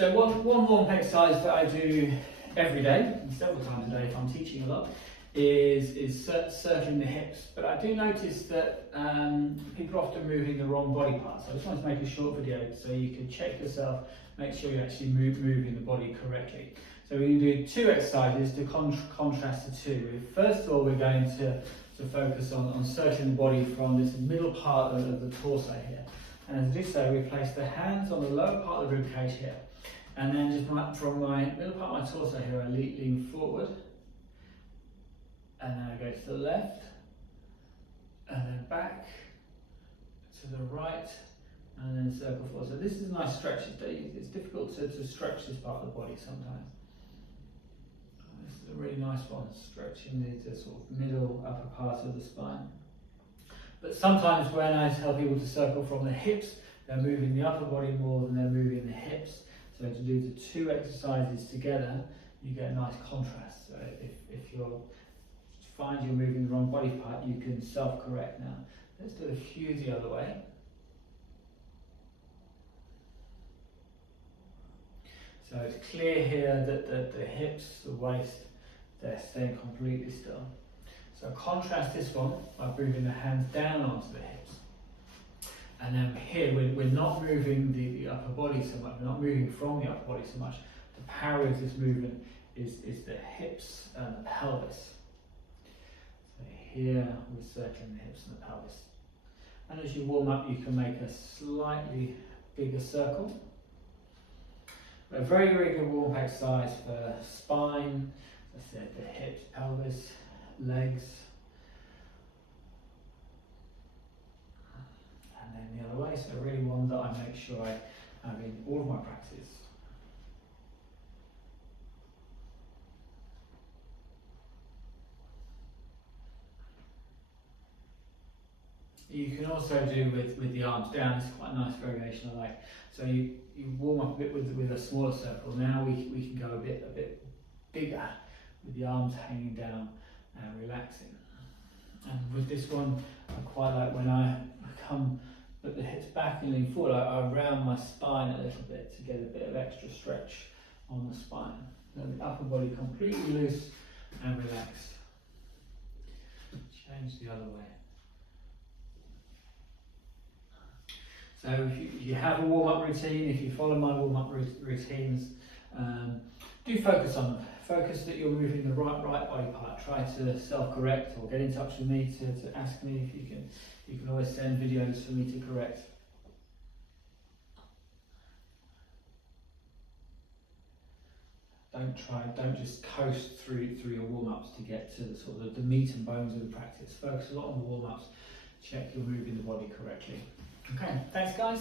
So one warm-up exercise that I do every day, and several times a day if I'm teaching a lot, is circling the hips. But I do notice that people are often moving the wrong body parts. So I just wanted to make a short video so you can check yourself, make sure you're actually moving the body correctly. So we're going to do two exercises to contrast the two. First of all, we're going to focus on circling the body from this middle part of the torso here. And as I do so, we place the hands on the lower part of the rib cage here. And then just from my middle part of my torso here, I lean forward. And then I go to the left. And then back to the right. And then circle forward. So this is a nice stretch. It's difficult to stretch this part of the body sometimes. This is a really nice one, stretching the sort of middle upper part of the spine. But sometimes when I tell people to circle from the hips, they're moving the upper body more than they're moving the hips. So to do the two exercises together, you get a nice contrast. So if you find you're moving the wrong body part, you can self-correct now. Let's do a few the other way. So it's clear here that the hips, the waist, they're staying completely still. So contrast this one by moving the hands down onto the hips. And then here we're not moving the upper body so much, we're not moving from the upper body so much. The power of this movement is the hips and the pelvis. So here we're circling the hips and the pelvis. And as you warm up, you can make a slightly bigger circle. A very, very good warm-up exercise for spine, as I said, the hips, pelvis, legs, and then the other way. So really one that I make sure I have in all of my practice. You can also do with the arms down. It's quite a nice variation I like. So you warm up a bit with a smaller circle. Now we can go a bit bigger with the arms hanging down and relaxing. And with this one, I quite like when I come put the hips back and lean forward, I round my spine a little bit to get a bit of extra stretch on the spine. And the upper body completely loose and relaxed. Change the other way. So if you have a warm-up routine, if you follow my warm-up routines, do focus on them. Focus that you're moving the right body part. Try to self-correct or get in touch with me to ask me if you can. You can always send videos for me to correct. Don't just coast through your warm-ups to get to the meat and bones of the practice. Focus a lot on the warm-ups. Check you're moving the body correctly. Okay, thanks guys.